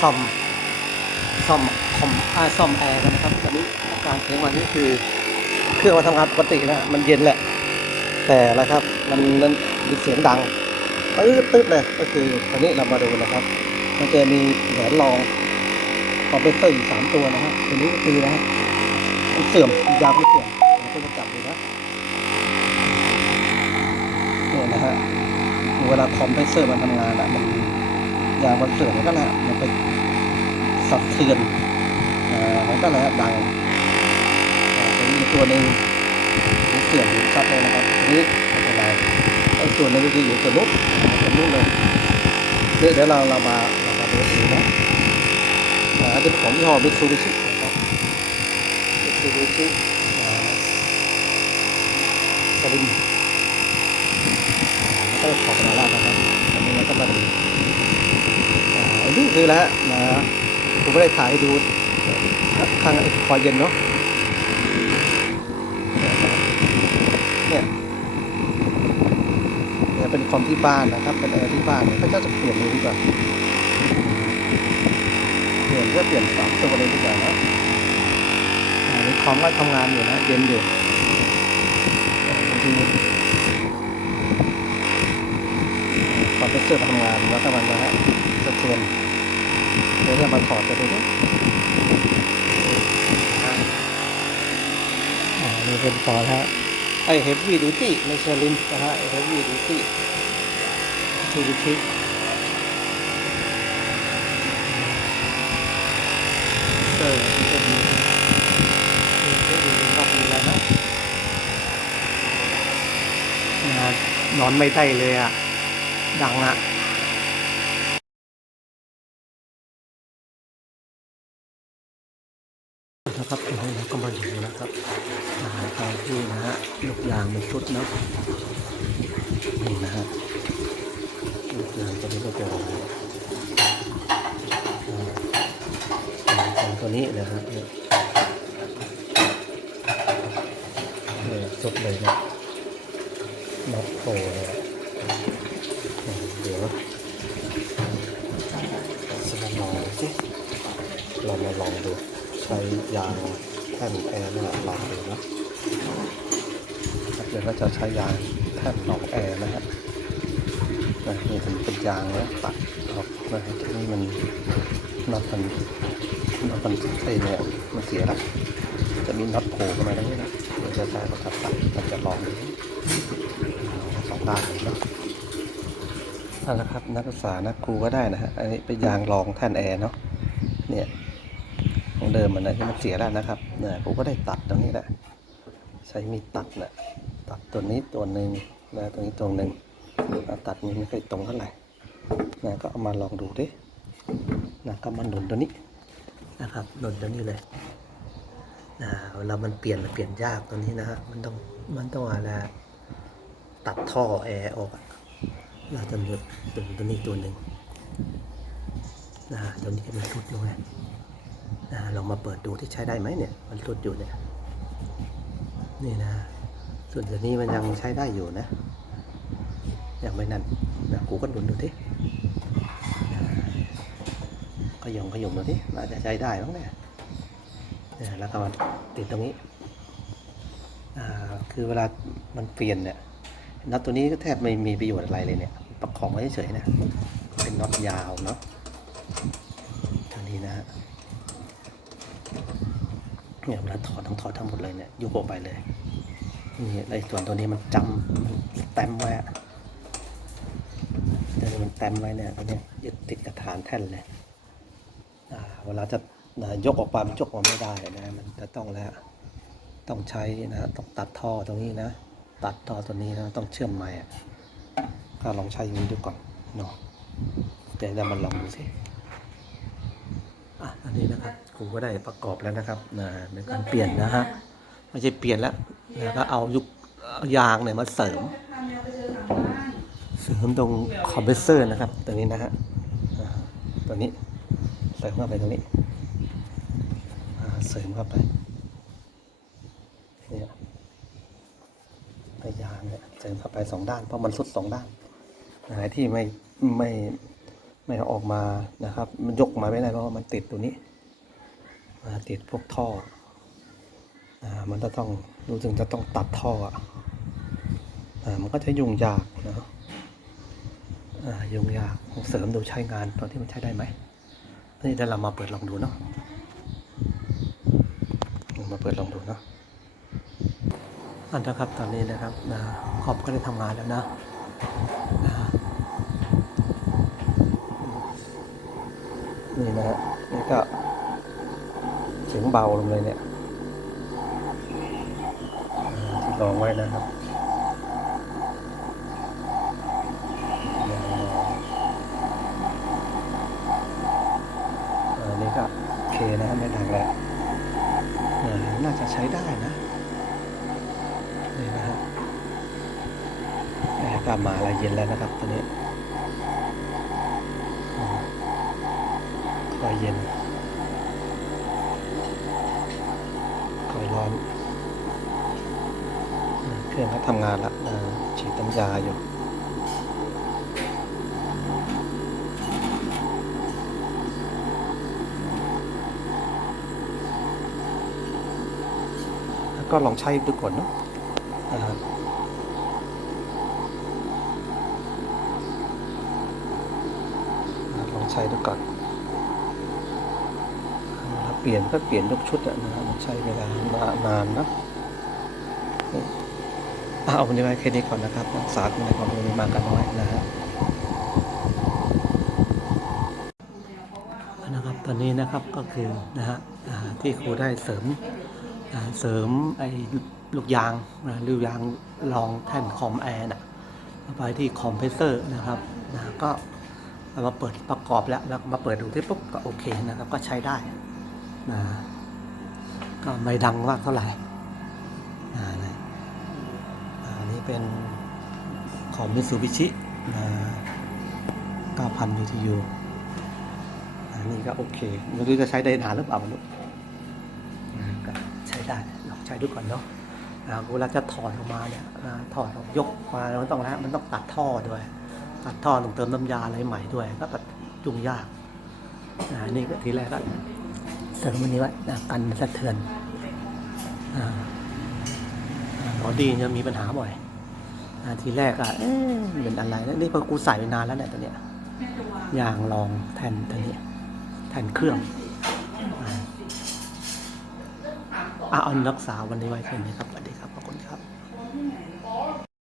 ซ่อมซ่อมคอมอ่าซ่อมแอร์กันนะครับตอนนี้อาการของวันนี้คือ เครื่องมาทำงานปกตินะมันเย็นแหละ แต่ละครับมันมันมีเสียงดังตื้อตึ๊ดเลยก็คือตอนนี้เรามาดูนะครับ มันจะมีแหวนรองคอมเพรสเซอร์อยู่สามตัวนะครับตัวนี้ก็คือนะฮะมันเสื่อมยางไม่เสื่อมเราก็จะจับดูนะเนี่ยนะฮะเวลาคอมเพรสเซอร์มันทำงานอะมัน อย่างมันเสื่อมมันก็นะมันไปสะเทือนมันก็นะดังอ่าตัวนี้ตัวหนึ่งมีเสื่อมอยู่ชัดเลยนะครับนนี้ไม่เป็นไรไอ้ตัวนึงก็คืออยู่ตัวนู้นตัวนู้นเลยเดี๋ยวเราเรามาเรามาดูดูนะอ่าเป็นของยี่ห้อมิตซูบิชินะครับมิตซูบิชิอ่าสลิมแล้วก็ของนารานะครับอันนี้เราก็มาดู อันนี้อแล้วนะผมไม่ได้ถ่ายให้ดูข้างไอ้คอยเย็นเนาะเนี่ยเนี่ยเป็นคอมที่บ้านนะครับ เป็นแอร์ที่บ้านเนี่ยก็จะเปลี่ยนเลยดีกว่าเปลี่ยนเพื่อเปลี่ยนสามตัวเลยดีกว่านะอ่าในคอมก็ทำงานอยู่นะ เย็นอยู่อ่าบางทีคอมเพรสเซอร์ทำงานแล้วก็มันนะฮะสะเทือน เดี๋ยวจะมาถอดจะดูดิอ่านี่เป็นต่อแล้วไอเฮฟวี่ดูตี้ไม่ใช่ลินนะฮะไอเฮฟวี่ดูตี้ทูบิชิเออที่จะมีจะมีรอบนี้แล้วนะนะนอนไม่ได้เลยอะ ดังอะ นะครับตอนนี้เราก็มาดูนะครับอาหารตอนที่นะฮะลูกยางมันชุดเนาะนี่นะฮะลูกยางตัวนี้ก็จะอ่าตัวนี้นะครับเนี่ยเนี่ยชุดเลยนะน็อตโผล่เลยเดี๋ยวจะมาลองสิเรามาลองดูใช้ยางแท่นแอร์นี่ยละลองดูนะเดี๋ ยวก็จะใช้ยางแท่นรองแอร์นะฮะนะนี่มันเป็นยางแล้วตัดออกนะฮะที่นี่มันน็อตมันน็อตมันไอเนี่ยมันเสียละจะมีน็อตโผล่ขึ้นมาตรงนี้นะเดี๋ยวจะใช้ประกับตัดมันจะลองสองด้านเลยเนาะนั่นแหละครับนักศึกษานักครูก็ได้นะฮะอันนี้เป็นยางรองแท่นแอร์เนาะเนี่ยของเดิมมันนะที่มันเสียแล้วนะครับเนี่ยผมก็ได้ตัดตรงนี้แหละใช้มีดตัดนะ ตัดตัวนี้ตัวหนึ่งนะตัวนี้ตัวหนึ่งตัดนี้ไม่ค่อยตรงเท่าไหร่นะก็เอามาลองดูดินะก็มาหนุนตัวนี้นะครับหนุนตัวนี้เลยนะเวลามันเปลี่ยนมันเปลี่ยนยากตัวนี้นะฮะมันต้องมันต้องอะไรตัดท่อแอร์ออกเราจะมีตัวตัวนี้ตัวหนึ่งนะตัวนี้จะเป็นชุดลงไงนะลองมาเปิดดูที่ใช้ได้ไหมเนี่ย มันรุดอยู่เนี่ยนี่นะ ส่วนตัวนี้มันยังใช้ได้อยู่นะยังไม่นั่นนะกูก็ดุนดูที่ขยงขยงดูที่น่าจะใช้ได้บ้างเนี่ยเนี่ยแล้วก็มาติดตรงนี้คือเวลามันเปลี่ยนเนี่ยน็อตตัวนี้ก็แทบไม่มีประโยชน์อะไรเลยเนี่ย ประคองไว้เฉยๆนะเป็นน็อตยาวเนาะตัวนี้นะฮะเนี่ยเวลาถอดต้องถอดทั้งหมดเลยเนี่ยยุบออกไปเลย นี่ไอ้ส่วนตัวนี้มันจำมันแต้มไว้ตัวนี้มันแต้มไว้เนี่ยตัวนี้ยึดติดกับฐานแท่นเลยเวลาจะยกออกไปมันยกออกไม่ได้นะมันจะต้องแล้วต้องใช้นะต้องตัดท่อตรงนี้นะ ตัดท่อตัวนี้นะต้องเชื่อมไม้อะก็ลองใช้อย่างนี้ดูก่อนเนาะเดี๋ยวเรามาลองดูสิอะอันนี้นะครับครูก็ได้ประกอบแล้วนะครับนะในการเปลี่ยนนะฮะไม่ใช่เปลี่ยนแล้ว แล้วก็เอายุกยางเนี่ยมาเสริม เสริมตรงคอมเพรสเซอร์นะครับ ตัวนี้นะฮะตัวนี้เสริมเข้าไปตรงนี้เสริมเข้าไปเนี่ยพยางเนี่ยเสริมเข้าไปสองด้าน เพราะมันสุดสองด้านไหนที่ไม่ไม่ไม่ออกมานะครับ มันยกมาไม่ได้เพราะว่ามันติดตัวนี้มาติดพวกท่อ มันจะต้องรู้สึกจะต้องตัดท่ออะมันก็จะยุ่งยากนะยุ่งยากเสริมดูใช้งานตอนที่มันใช้ได้ไหมนี่เดี๋ยวเรามาเปิดลองดูเนาะมาเปิดลองดูเนาะอันนะครับตอนนี้นะครับนะขอบก็ได้ทำงานแล้วนะนี่นะฮะนี่ก็เสียงเบาลงเลยเนี่ย อ่องไว้นะครับอันนี้ก็โอเคนะไม่ดังแล้วน่าจะใช้ได้นะนี่นะฮะแอร์ก็มาล้วเย็นแล้วนะครับตอนนี้คอยเย็นคอยร้อนื่องก็ทำงานล้วอ่าฉีดน้ำยาอยู่แล้วก็ลองใช้ดูก่อนเนาะลองใช้ดูก่อนถ้าเปลี่ยนก็เปลี่ยนทุกชุดอะนะมันใช้เวลานานนะ เอาวันนี้ไว้แค่นี้ก่อนนะครับรักษาคุในความรู้มากกันน้อยนะฮะนะครับตอนนี้นะครับก็คือนะฮะที่ครูได้เสริมเสริมไอ้ลูกยางนะลูกยางรองแท่นคอมแอร์นะไปที่คอมเพรสเซอร์นะครับนะก็เอามาเปิดประกอบแล้วแล้วมาเปิดดูที่ปุ๊บก็โอเคนะครับก็ใช้ได้นะก็ไม่ดังมากเท่าไหร่นะนะอ่าอันนี้ เป็นของมิ t ซูบิชินะ9,000 BTU อันนี้ก็โอเคไม่รู้จะใช้ได้นานหรือเปล่าไม่รู้อ่าก็ใช้ได้ลองใช้ดูก่อนเนาะเวลาจะถอดออกมาเนี่ยถอดออกยกมาแล้วมันต้องแล้วมันต้องตัดท่อด้วย ตัดท่อต้องเติมน้ำยาอะไรใหม่ด้วย ก็แบบยุ่งยากอ่านี่ก็ทีแรกก็เสริมมันนี้ไว้นะกันสะเทือนอ่าอ่าบอดี้จะมีปัญหาบ่อย ทีแรกอะเอ๊ะมันเป็นอะไรนะนี่พอกูใส่ไปนานแล้วเนี่ยตัวเนี้ยยางรองแทนตัวนี้แทนเครื่องอ่าเอารักษาวันนี้ไว้แค่นี้ครับสวัสดีครับ